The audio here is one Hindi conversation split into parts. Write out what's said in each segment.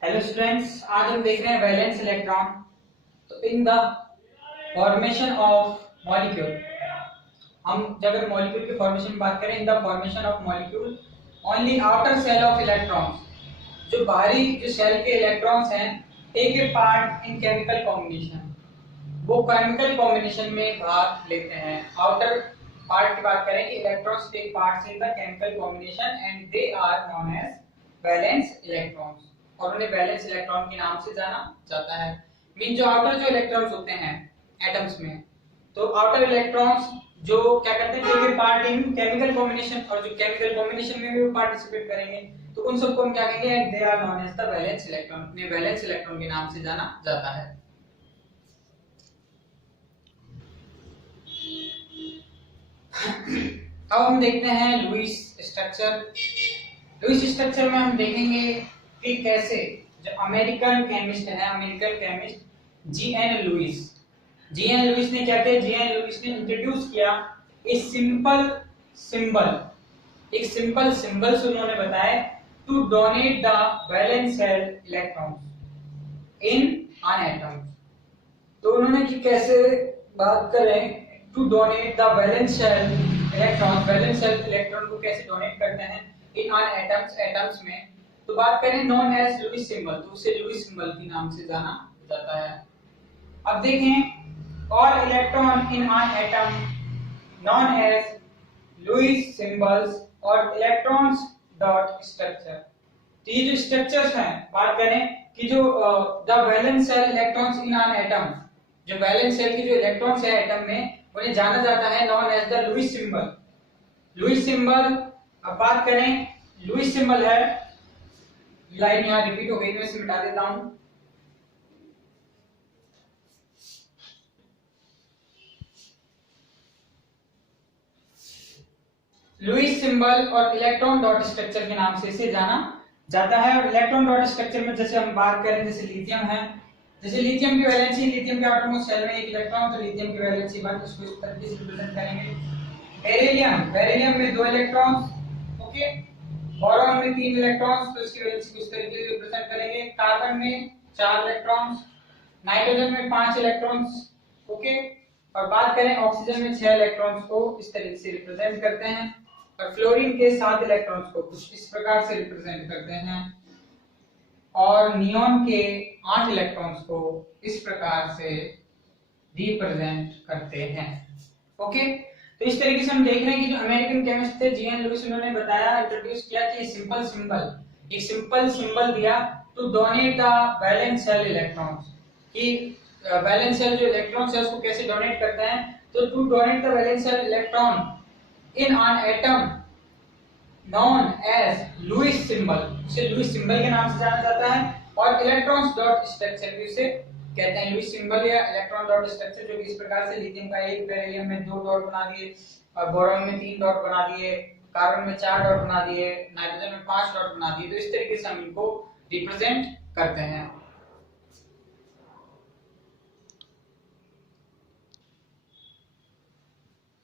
हेलो स्टूडेंट्स, आज हम देख रहे हैं वैलेंस इलेक्ट्रॉन। तो in the formation of molecule, हम जब मॉलिक्यूल की फॉर्मेशन की बात करें, in the formation of molecule only outer shell of electrons, जो बाहरी जो सेल के इलेक्ट्रॉन्स हैं, take a part in chemical combination, वो केमिकल कॉम्बिनेशन में भाग लेते हैं। आउटर पार्ट की बात करें कि electrons take part in the chemical combination and they are known as valence electrons, और उन्हें वैलेंस इलेक्ट्रॉन के नाम से जाना जाता है। मीन जो आउटर जो इलेक्ट्रॉन्स होते हैं एटम्स में, तो आउटर इलेक्ट्रॉन्स जो क्या करते हैं, take part in chemical combination, और जो केमिकल कॉम्बिनेशन में भी वो पार्टिसिपेट करेंगे, तो उन सबको हम क्या कहेंगे, they are known as the valence electron, उन्हें वैलेंस इलेक्ट्रॉन के नाम से जाना जाता है। अब हम देखते हैं लुईस स्ट्रक्चर। लुईस स्ट्रक्चर में हम देखेंगे कि कैसे जो अमेरिकन केमिस्ट है, अमेरिकन केमिस्ट जीएन लुईस ने क्या किया, जीएन लुईस ने इंट्रोड्यूस किया एक सिंपल सिंबल्स उन्होंने बताया to donate the valence shell electrons in an atom. तो उन्होंने कि कैसे बात करें to donate the valence shell electron को कैसे डोनेट करते हैं इन एन एटम्स में, तो बात करें नॉन एज लुईस सिंबल, तो उसे लुईस सिंबल के नाम से जाना जाता है। अब देखें all electron in an atom known as Lewis symbols और इलेक्ट्रॉन्स डॉट स्ट्रक्चर। तो ये जो स्ट्रक्चर्स हैं, बात करें कि जो the valence shell electrons in an atom, जो वैलेंस शेल के जो इलेक्ट्रॉन्स है एटम में, उन्हें जाना जाता है known as the Lewis symbol. अब बात करें लुईस सिंबल है, लाइन यहाँ रिपीट हो गई, मैं इसे मिटा देता हूं। लुईस सिंबल और इलेक्ट्रॉन डॉट स्ट्रक्चर के नाम से इसे जाना जाता है। और इलेक्ट्रॉन डॉट स्ट्रक्चर में जैसे हम बात करें, जैसे लिथियम है, जैसे लिथियम की वैलेंसी, लिथियम के एटॉमिक शेल में एक इलेक्ट्रॉन, तो लिथियम की वैलेंसी 1, इसको इस तरीके से रिप्रेजेंट करेंगे। बेरिलियम में 2 इलेक्ट्रॉन्स, ओके। बोरॉन में 3 इलेक्ट्रॉन्स, तो इसकी वैलेंसी को इस तरीके से रिप्रेजेंट करेंगे। कार्बन में 4 इलेक्ट्रॉन्स, नाइट्रोजन में 5 इलेक्ट्रॉन्स, ओके। और बात करें ऑक्सीजन में 6 इलेक्ट्रॉन्स को इस तरीके से रिप्रेजेंट करते हैं, और फ्लोरीन के 7 इलेक्ट्रॉन्स को कुछ इस प्रकार से रिप्रेजेंट करते हैं, और नियॉन के 8 इलेक्ट्रॉन्स को इस प्रकार से रिप्रेजेंट करते हैं, ओके। तो इस तरीके से हम देख रहे हैं कि जो अमेरिकन केमिस्ट थे जीएन लुईस, उन्होंने बताया, इंट्रोड्यूस किया कि एक सिंपल सिंबल दिया to donate the valence shell electrons, कि वैलेंस शेल जो इलेक्ट्रॉन्स है उसको कैसे डोनेट करते हैं। तो to donate the valence shell electron in an atom known as Lewis symbol, उसे लुईस सिंबल के नाम से जाना जाता है। और इलेक्ट्रॉन्स डॉट स्ट्रक्चर भी उसे कहते हैं लुईस सिंबल या इलेक्ट्रॉन डॉट स्ट्रक्चर, जो इस प्रकार से लिथियम का 1, बेरिलियम में 2 डॉट बना दिए, और बोरॉन में 3 डॉट बना दिए, कार्बन में 4 डॉट बना दिए, नाइट्रोजन में 5 डॉट बना दिए। तो इस तरीके से हम इनको रिप्रेजेंट करते हैं।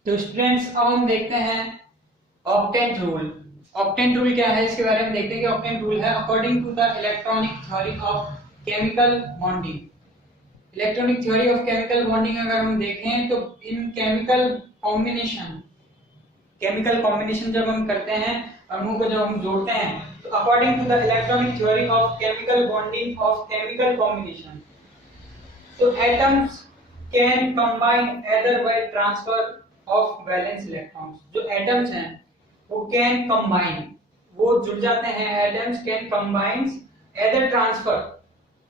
तो स्टूडेंट्स, अब हम देखते हैं ऑक्टेंट रूल। ऑक्टेंट रूल क्या है, इसके बारे में देखते हैं कि ऑक्टेंट रूल है according to the electronic theory of chemical bonding. Electronic theory of chemical bonding अगर हम देखें, तो इन केमिकल कॉम्बिनेशन जब हम करते हैं, अणुओं को जब हम जोड़ते हैं, तो according to the electronic theory of chemical bonding of chemical combination, तो atoms can combine either by transfer of valence electrons. जो एटम्स हैं वो कैन कंबाइन, वो जुड़ जाते हैं, atoms can combine either transfer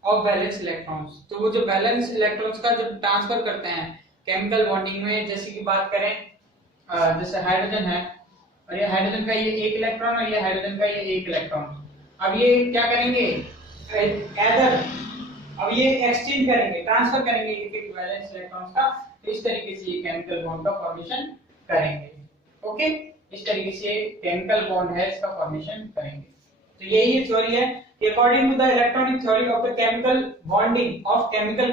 of valence electrons. तो वो जो वैलेंस इलेक्ट्रॉन्स का जो ट्रांसफर करते हैं केमिकल बॉन्डिंग में, जैसे कि बात करें जैसे हाइड्रोजन है, और ये हाइड्रोजन का ये 1 इलेक्ट्रॉन, और ये हाइड्रोजन का ये 1 इलेक्ट्रॉन। अब ये क्या करेंगे, एदर, अब ये एक्सचेंज करेंगे, ट्रांसफर करेंगे एक वैलेंस इलेक्ट्रॉन्स का। तो इस तरीके से ये केमिकल बॉन्ड का फॉर्मेशन करेंगे, ओके। इस तरीके से केमिकल बॉन्ड है, इसका फॉर्मेशन करेंगे। तो यही थ्योरी है कि according to the electronic theory of the chemical bonding of chemical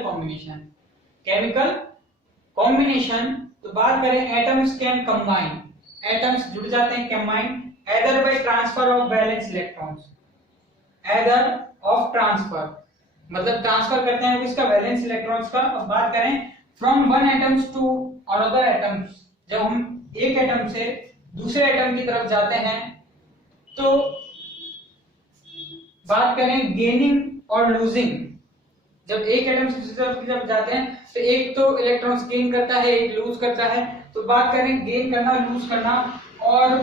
combination, तो बात करें एटम्स कैन कंबाइन, एटम्स जुड़ जाते हैं combine either by transfer of valence electrons, either of transfer, मतलब ट्रांसफर करते हैं किसका, वैलेंस इलेक्ट्रॉन्स का। अब बात करें from one atoms to another atoms, जब हम एक एटम से दूसरे एटम की तरफ जाते हैं तो बात करें गेनिंग और लूजिंग। जब एक एटम से दूसरी तरफ की तरफ जाते हैं तो एक तो इलेक्ट्रॉन्स गेन करता है, एक लूज करता है। तो बात करें गेन करना, लूज करना, और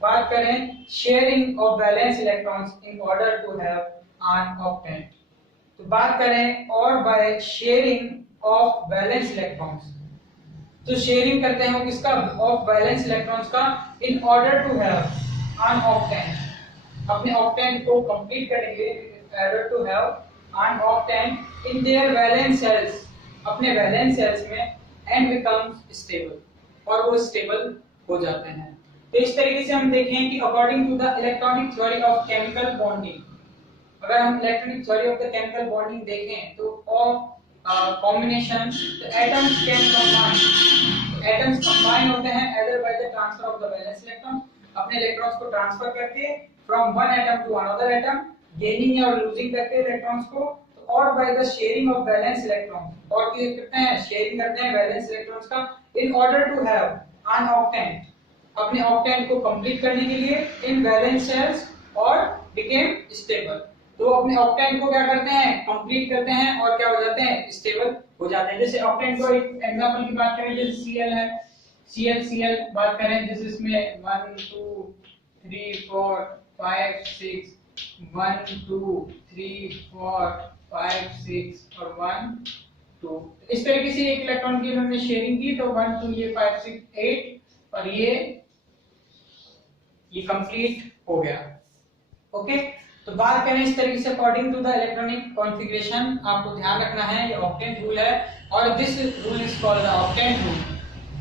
बात करें sharing of valence electrons in order to have an octant. तो बात करें और by sharing of valence electrons, तो शेयरिंग करते हैं वो किसका, ऑफ वैलेंस इलेक्ट्रॉन्स का, in order to have an octant, अपने ऑक्टेंट को कंप्लीट करेंगे, order to have an octant in their valence shells, अपने वैलेंस सेल्स में, एंड बिकम्स स्टेबल, और वो स्टेबल हो जाते हैं। तो इस तरीके से हम देखें कि according to the electronic theory of chemical bonding, अगर हम electronic theory of the chemical bonding देखें तो of combination atoms can combine, atoms combine होते हैं either by the transfer of the valence electron, अपने इलेक्ट्रॉन्स को ट्रांसफर करके from one atom to another atom, gaining या लूजिंग करके इलेक्ट्रॉन्स को, और by the sharing of valence electron, और क्या करते हैं, शेयरिंग करते हैं वैलेंस इलेक्ट्रॉन्स का, in order to have an octant, अपने ऑक्टेंट को कंप्लीट करने के लिए, इन वैलेंस सेल्स, और बिकेम स्टेबल। तो अपने ऑक्टेंट को क्या करते हैं, कंप्लीट करते हैं, और क्या हो जाते हैं, स्टेबल हो जाते हैं। जैसे ऑक्टेंट को एक एग्जांपल की बात करें, जैसे Cl है, Cl बात करें, जैसे इसमें 1 2 3 4 5 6 1 2 3 4 5 6 और 1 2, इस तरीके से एक इलेक्ट्रॉन की हमने शेयरिंग की, तो 1 2 ये 5 6 8 और ये कंप्लीट हो गया। ओके, तो बात करें इस तरीके से according to the electronic configuration, आपको ध्यान रखना है ये ऑक्टेंट रूल है, और this rule is called the octant rule.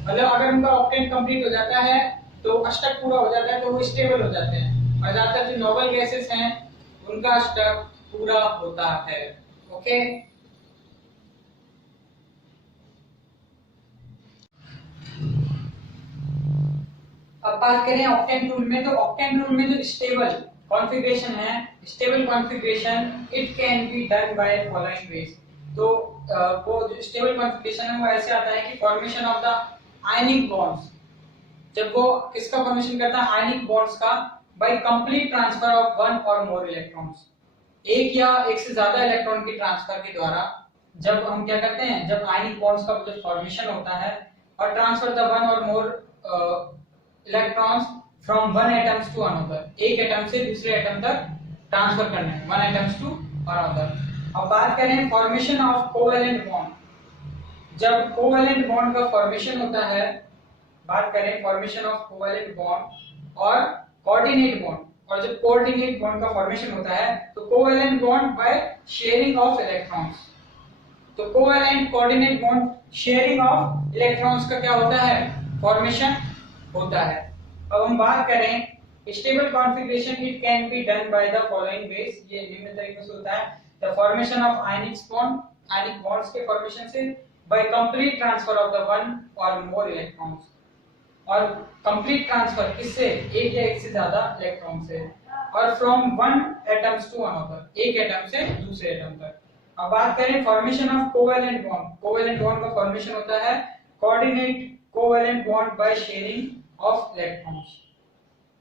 मतलब अगर उनका ऑक्टेंट कंप्लीट हो जाता है तो अष्टक पूरा हो जाता है, तो वो स्टेबल हो जाते हैं, और ज्यादातर जो नोबल गैसेस हैं उनका अष्टक पूरा होता है। ओके, अब बात करें ऑक्टेंट रूल में, तो ऑक्टेंट रूल में जो स्टेबल कॉन्फ़िगरेशन है, stable configuration, it can be done by following veg. तो वो जो स्टेबल कॉन्फ़िगरेशन है वो ऐसे आता है कि formation of the ionic bonds, जब वो किसका फॉर्मेशन करता है, आयनिक बॉन्ड्स का, by complete transfer of one और मोर इलेक्ट्रॉन्स, एक या एक से ज्यादा इलेक्ट्रॉन के ट्रांसफर के द्वारा, जब हम क्या करते हैं, जब आयनिक बॉन्ड्स का जो फॉर्मेशन होता है, और ट्रांसफर द वन और more electrons from one atoms to another, एक एटम से दूसरे एटम तक ट्रांसफर करना है, वन एटम्स टू अनदर। अब बात करें फॉर्मेशन ऑफ कोवैलेंट बॉन्ड, जब कोवैलेंट बॉन्ड का फॉर्मेशन होता है, बात करें फॉर्मेशन ऑफ कोवैलेंट बॉन्ड और कोऑर्डिनेट बॉन्ड, और जब कोऑर्डिनेट बॉन्ड का फॉर्मेशन होता है तो covalent bond by sharing of electrons, तो covalent coordinate bond sharing of electrons का क्या होता है, फॉर्मेशन होता है। अब हम बात करें stable configuration, it can be done by the following ways, ये निम्न तरीके से होता है, the formation of ionic bond, ionic bonds के फॉर्मेशन से, by complete transfer of the one और मोर इलेक्ट्रॉन्स, और कंप्लीट ट्रांसफर किससे, एक या एक से ज्यादा इलेक्ट्रॉन से, और from one atoms to another, एक एटम से दूसरे एटम तक। अब बात करें formation of covalent bond, covalent bond का फॉर्मेशन होता है coordinate covalent bond by sharing of electrons,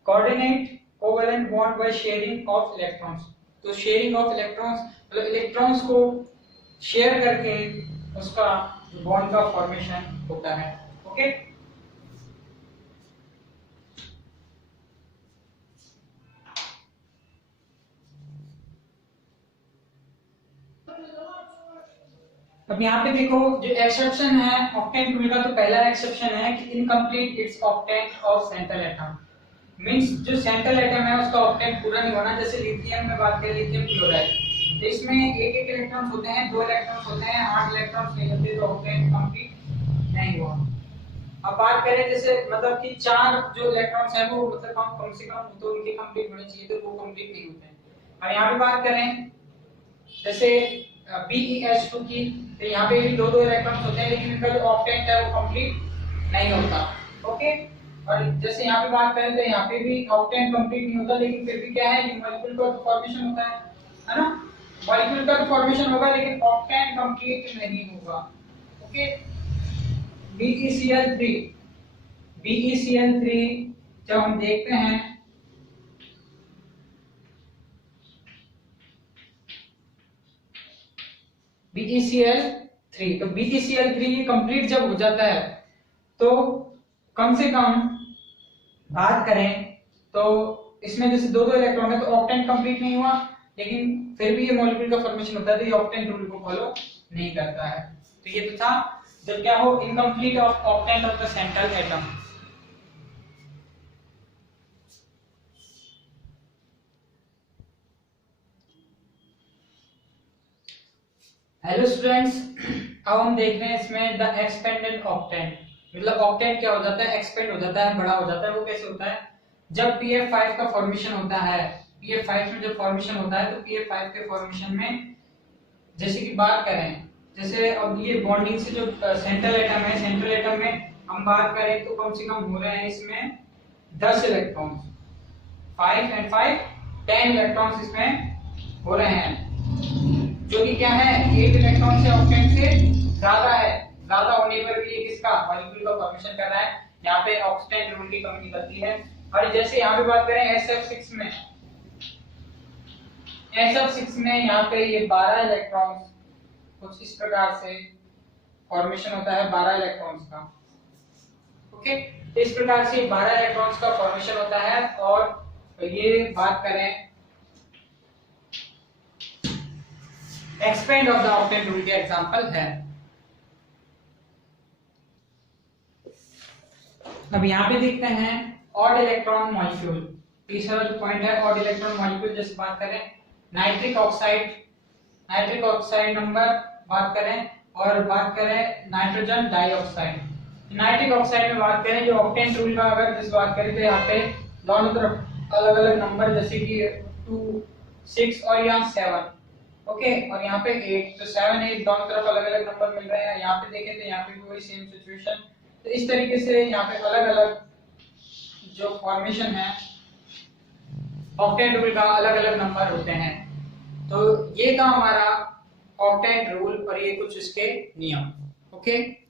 coordinate covalent bond by sharing of electrons, तो sharing of electrons मतलब इलेक्ट्रॉन्स को शेयर करके उसका बॉन्ड का फॉर्मेशन होता है। ओके, अब यहाँ पे देखो जो एक्सेप्शन है ऑक्टेंट रूल का, तो पहला एक्सेप्शन है कि incomplete it's octant of central atom, means जो सेंट्रल एटम है उसका ऑक्टेंट पूरा नहीं होना। जैसे लिथियम में बात करें, लिथियम क्लोराइड, तो इसमें एक एक इलेक्ट्रॉन्स होते हैं, दो इलेक्ट्रॉन्स होते हैं, 8 इलेक्ट्रॉन्स नहीं होते, तो ऑक्टेंट कंप्लीट नहीं हुआ। अब बात करें जैसे मतलब कि 4 जो इलेक्ट्रॉन्स हैं वो मतलब कम से कम तो उनके कंप्लीट होने चाहिए, तो वो कंप्लीट नहीं होते हैं। और यहाँ पे बात करें जैसे BeH2 की, तो यहाँ पे भी दो इलेक्ट्रॉन्स होते हैं, लेकिन इनका जो ऑक्टेंट है वो कंप्लीट नहीं होता। ओके, और जैसे यहाँ पे बात करें तो यहाँ पे भी ऑक्टेन कंप्लीट नहीं होता, लेकिन फिर भी क्या है, ये मॉलिक्यूल का फॉर्मेशन होता है ना। मॉलिक्यूल का फॉर्मेशन होगा लेकिन ऑक्टेन कंप्लीट नहीं होगा। ओके, BeCl3, BeCl3 जब हम देखते हैं BeCl3, तो BeCl3 कंप्लीट जब हो जाता है तो कम से कम बात करें तो इसमें जैसे दो दो इलेक्ट्रॉन है तो ऑक्टेन कंप्लीट नहीं हुआ, लेकिन फिर भी ये मॉलिक्यूल का फॉर्मेशन होता है तो ये ऑक्टेन रूल को फॉलो नहीं करता है। तो ये तो था जब क्या हो, incomplete of octane of the central atom. Hello students, अब हम देख रहे हैं इसमें द एक्सपेंडेड ऑक्टेन, मतलब ऑक्टेन क्या हो जाता है, एक्सपेंड हो जाता है, बड़ा हो जाता है। वो कैसे होता है, जब pF5 का फॉर्मेशन होता है, pF5 में जब फॉर्मेशन होता है तो pF5 के फॉर्मेशन में जैसे कि बात करें, जैसे अब ये बॉन्डिंग से जो सेंट्रल एटम है, सेंट्रल एटम में हम बात करें तो कम से कम हो रहे हैं इसमें 10 इलेक्ट्रॉन, 5 and 5 10 इलेक्ट्रॉन्स इसमें हो रहे हैं, जो कि क्या है 8 इलेक्ट्रॉन से ऑक्टेन से ज्यादा है। ज्यादा होने पर भी ये किसका, मॉलिक्यूल का फॉर्मेशन कर रहा है। यहाँ पे ऑक्टेन रूल की कमी निकलती है। और जैसे यहाँ पे बात करें SF6 में, SF6 में यहाँ पे ये 12 इलेक्ट्रॉन्स कुछ इस प्रकार से फॉर्मेशन होता है, 12 इलेक्ट्रॉन्स का। ओके, तो इस प्रकार से 12 इलेक्ट्रॉन्स का फॉर्मेशन होता है। और ये बात करें expand of the octane rule के एग्जांपल है। अब यहाँ पे देखते हैं ऑड इलेक्ट्रॉन मॉलिक्यूल, तीसरा जो पॉइंट है ऑड इलेक्ट्रॉन मॉलिक्यूल। जैसे बात करें नाइट्रिक ऑक्साइड नंबर बात करें, और बात करें नाइट्रोजन डाइऑक्साइड। नाइट्रिक ऑक्साइड में बात करें जो ऑक्टेन रूल का अगर जैसे बात करें तो यहाँ पे दोनों तरफ अलग अलग नंबर, जैसे कि 2 6 और यहाँ 7, ओके, और यहाँ पे 8, तो 7 8 दोनों तरफ अलग अलग नंबर मिल रहे हैं। यहाँ पे देखें तो यहाँ पे भी वही सेम सिचुएशन। तो इस तरीके से यहाँ पे अलग अलग जो फॉर्मेशन है ऑक्टेन रूल का अलग अलग नंबर होते हैं। तो ये था हमारा ऑक्टेन रूल और ये कुछ इसके नियम। ओके।